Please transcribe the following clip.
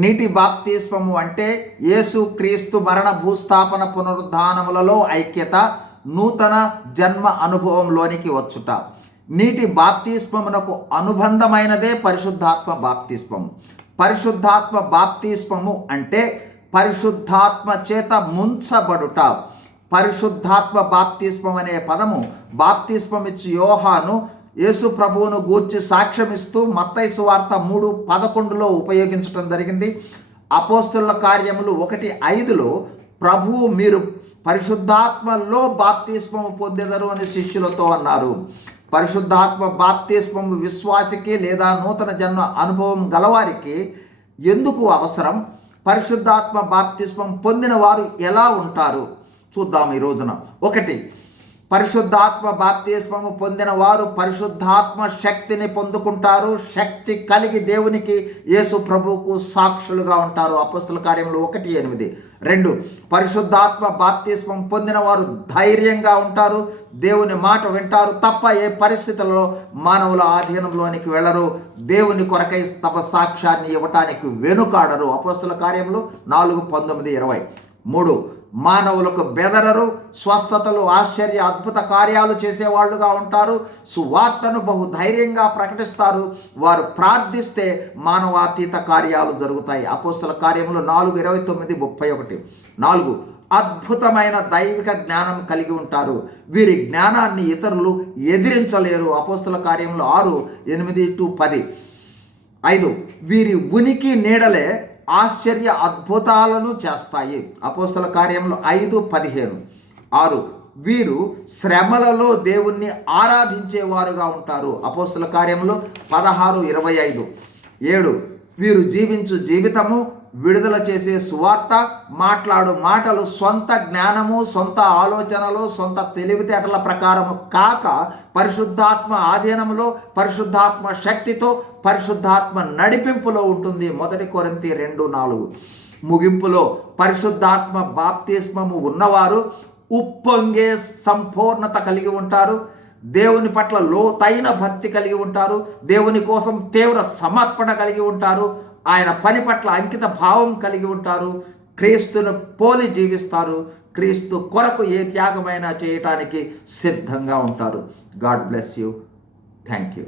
నీటి బాప్తిస్మము అంటే యేసు క్రీస్తు మరణ భూస్థాపన పునరుద్ధానములలో ఐక్యత, నూతన జన్మ అనుభవంలోనికి వచ్చుట. నీటి బాప్తిస్మమునకు అనుబంధమైనదే పరిశుద్ధాత్మ బాప్తిస్మము. పరిశుద్ధాత్మ బాప్తిస్మము అంటే పరిశుద్ధాత్మ చేత ముంచబడుట. పరిశుద్ధాత్మ బాప్తిస్మం అనే పదము బాప్తిస్మమిచ్చి యోహాను యేసు ప్రభువును గూర్చి సాక్ష్యమిస్తూ మత్తయి సువార్త 3:11 ఉపయోగించడం జరిగింది. అపోస్తలుల కార్యములు 1:5 ప్రభువు మీరు పరిశుద్ధాత్మలో బాప్తిస్మము పొందెదరు అని శిష్యులతో అన్నారు. పరిశుద్ధాత్మ బాప్తిస్మము విశ్వాసికి లేదా నూతన జన్మ అనుభవం గలవారికి ఎందుకు అవసరం? పరిశుద్ధాత్మ బాప్తిస్మం పొందిన వారు ఎలా ఉంటారు చూద్దాం ఈ రోజున. 1, పరిశుద్ధాత్మ బాప్తిస్మము పొందిన వారు పరిశుద్ధాత్మ శక్తిని పొందుకుంటారు. శక్తి కలిగి దేవునికి యేసు ప్రభువుకు సాక్షులుగా ఉంటారు. అపోస్తలుల కార్యములు 1:8. 2, పరిశుద్ధాత్మ బాప్తిస్మం పొందిన వారు ధైర్యంగా ఉంటారు. దేవుని మాట వింటారు తప్ప ఏ పరిస్థితుల్లో మానవుల ఆధీనంలోనికి వెళ్ళరు. దేవుని కొరకై తమ సాక్ష్యాన్ని ఇవ్వటానికి వెనుకాడరు. అపోస్తలుల కార్యములు 4:19-20. 3, మానవులకు బెదరరు. స్వస్థతలు, ఆశ్చర్య, అద్భుత కార్యాలు చేసేవాళ్ళుగా ఉంటారు. సువార్తను బహుధైర్యంగా ప్రకటిస్తారు. వారు ప్రార్థిస్తే మానవాతీత కార్యాలు జరుగుతాయి. అపోస్తలుల కార్యములు 4:29-31. 4, అద్భుతమైన దైవిక జ్ఞానం కలిగి ఉంటారు. వీరి జ్ఞానాన్ని ఇతరులు ఎదిరించలేరు. అపోస్తలుల కార్యములు 6:8-10. 5, వీరి ఉనికి నీడలే ఆశ్చర్య అద్భుతాలను చేస్తాయి. అపోస్తలుల కార్యములు 5:15. 6, వీరు శ్రమలలో దేవుణ్ణి ఆరాధించేవారుగా ఉంటారు. అపోస్తలుల కార్యములు 16:25. 7, వీరు జీవించు జీవితము, విడుదల చేసే సువార్త, మాట్లాడు మాటలు సొంత జ్ఞానము, సొంత ఆలోచనలు, సొంత తెలివితేటల ప్రకారము కాక పరిశుద్ధాత్మ ఆధీనములో, పరిశుద్ధాత్మ శక్తితో, పరిశుద్ధాత్మ నడిపింపులో ఉంటుంది. 1 కొరింథీ 2:4. ముగింపులో పరిశుద్ధాత్మ బాప్తిస్మము ఉన్నవారు ఉప్పొంగే సంపూర్ణత కలిగి ఉంటారు. దేవుని పట్ల లోతైన భక్తి కలిగి ఉంటారు. దేవుని కోసం తీవ్ర సమర్పణ కలిగి ఉంటారు. ఆయన పని పట్ల అంకిత భావం కలిగి ఉంటారు. క్రీస్తును పోలి జీవిస్తారు. క్రీస్తు కొరకు ఏ త్యాగమైనా చేయటానికి సిద్ధంగా ఉంటారు. God bless you. Thank you.